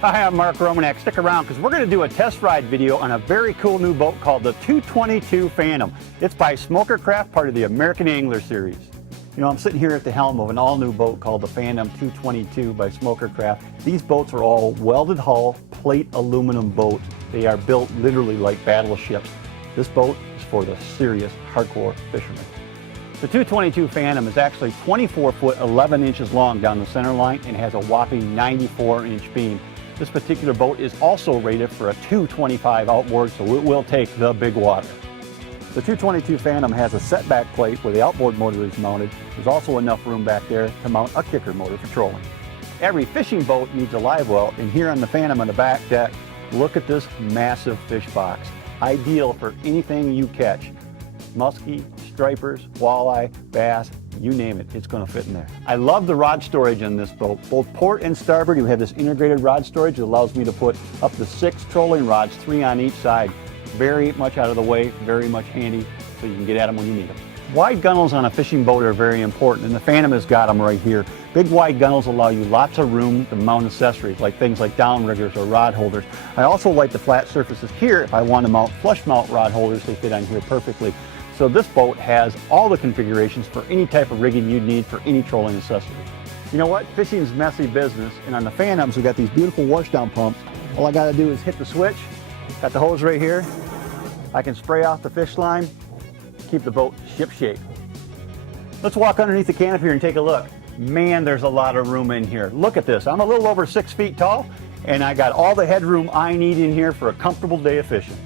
Hi, I'm Mark Romanek. Stick around because we're going to do a test ride video on a very cool new boat called the 222 Phantom. It's by Smokercraft, part of the American Angler series. You know, I'm sitting here at the helm of an all-new boat called the Phantom 222 by Smokercraft. These boats are all welded hull, plate aluminum boats. They are built literally like battleships. This boat is for the serious, hardcore fishermen. The 222 Phantom is actually 24 foot 11 inches long down the center line and has a whopping 94-inch beam. This particular boat is also rated for a 225 outboard, so it will take the big water. The 222 Phantom has a setback plate where the outboard motor is mounted. There's also enough room back there to mount a kicker motor for trolling. Every fishing boat needs a live well, and here on the Phantom on the back deck, look at this massive fish box. Ideal for anything you catch. Muskie, stripers, walleye, bass, you name it, it's going to fit in there. I love the rod storage on this boat. Both port and starboard, you have this integrated rod storage that allows me to put up to 6 trolling rods, 3 on each side. Very much out of the way, very much handy, so you can get at them when you need them. Wide gunnels on a fishing boat are very important, and the Phantom has got them right here. Big wide gunnels allow you lots of room to mount accessories, like things like downriggers or rod holders. I also like the flat surfaces here if I want to mount flush mount rod holders. They fit on here perfectly. So this boat has all the configurations for any type of rigging you'd need for any trolling accessory. You know what? Fishing's messy business, and on the Phantoms we got these beautiful washdown pumps. All I got to do is hit the switch. Got the hose right here. I can spray off the fish line, keep the boat ship shape. Let's walk underneath the canopy here and take a look. Man, there's a lot of room in here. Look at this. I'm a little over 6 feet tall, and I got all the headroom I need in here for a comfortable day of fishing.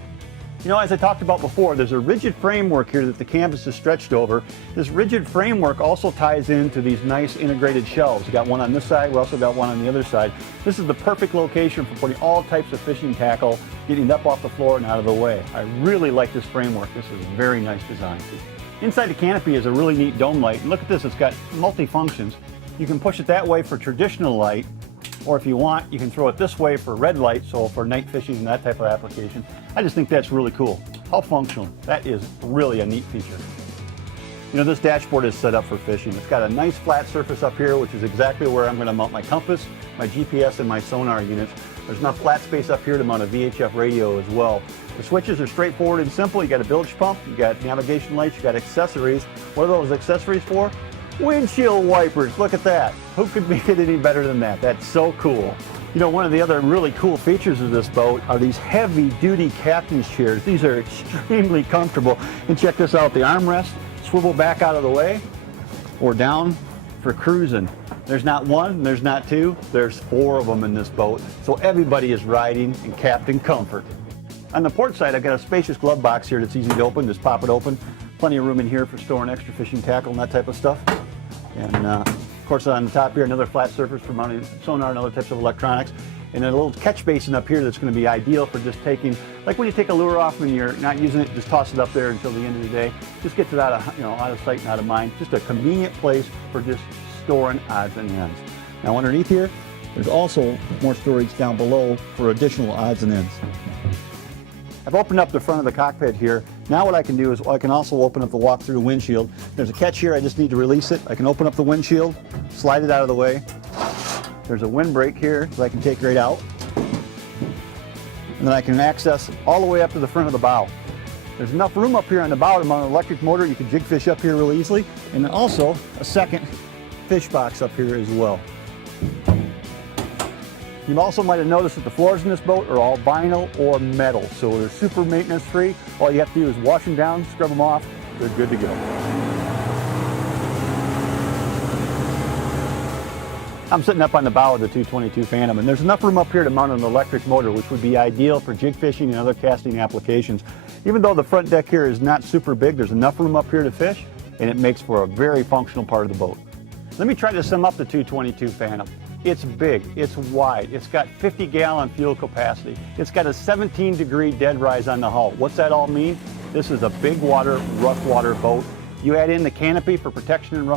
You know, as I talked about before, there's a rigid framework here that the canvas is stretched over. This rigid framework also ties into these nice integrated shelves. We got one on this side, we also got one on the other side. This is the perfect location for putting all types of fishing tackle, getting it up off the floor and out of the way. I really like this framework. This is a very nice design. Inside the canopy is a really neat dome light. And look at this, it's got multi-functions. You can push it that way for traditional light, or if you want, you can throw it this way for red light, so for night fishing and that type of application. I just think that's really cool. How functional. That is really a neat feature. You know, this dashboard is set up for fishing. It's got a nice flat surface up here, which is exactly where I'm going to mount my compass, my GPS, and my sonar units. There's enough flat space up here to mount a VHF radio as well. The switches are straightforward and simple. You got a bilge pump, you got navigation lights, you got accessories. What are those accessories for? Windshield wipers, look at that. Who could make it any better than that? That's so cool. You know, one of the other really cool features of this boat are these heavy-duty captain's chairs. These are extremely comfortable. And check this out, the armrests swivel back out of the way or down for cruising. There's not one, there's not two, there's 4 of them in this boat. So everybody is riding in captain comfort. On the port side, I've got a spacious glove box here that's easy to open. Just pop it open. Plenty of room in here for storing extra fishing tackle and that type of stuff. And of course on the top here, another flat surface for mounting sonar and other types of electronics. And then a little catch basin up here that's going to be ideal for just taking, like when you take a lure off and you're not using it, just toss it up there until the end of the day. Just gets it out of, out of sight and out of mind. Just a convenient place for just storing odds and ends. Now underneath here, there's also more storage down below for additional odds and ends. I've opened up the front of the cockpit here. Now what I can do is I can also open up the walk-through windshield. There's a catch here, I just need to release it. I can open up the windshield, slide it out of the way. There's a windbreak here that I can take right out. And then I can access all the way up to the front of the bow. There's enough room up here on the bow to mount an electric motor. You can jig fish up here real easily. And then also a second fish box up here as well. You also might have noticed that the floors in this boat are all vinyl or metal, so they're super maintenance free. All you have to do is wash them down, scrub them off, they're good to go. I'm sitting up on the bow of the 222 Phantom, and there's enough room up here to mount an electric motor, which would be ideal for jig fishing and other casting applications. Even though the front deck here is not super big, there's enough room up here to fish, and it makes for a very functional part of the boat. Let me try to sum up the 222 Phantom. It's big, it's wide, it's got 50-gallon fuel capacity, it's got a 17-degree dead rise on the hull. What's that all mean? This is a big water, rough water boat. You add in the canopy for protection and rough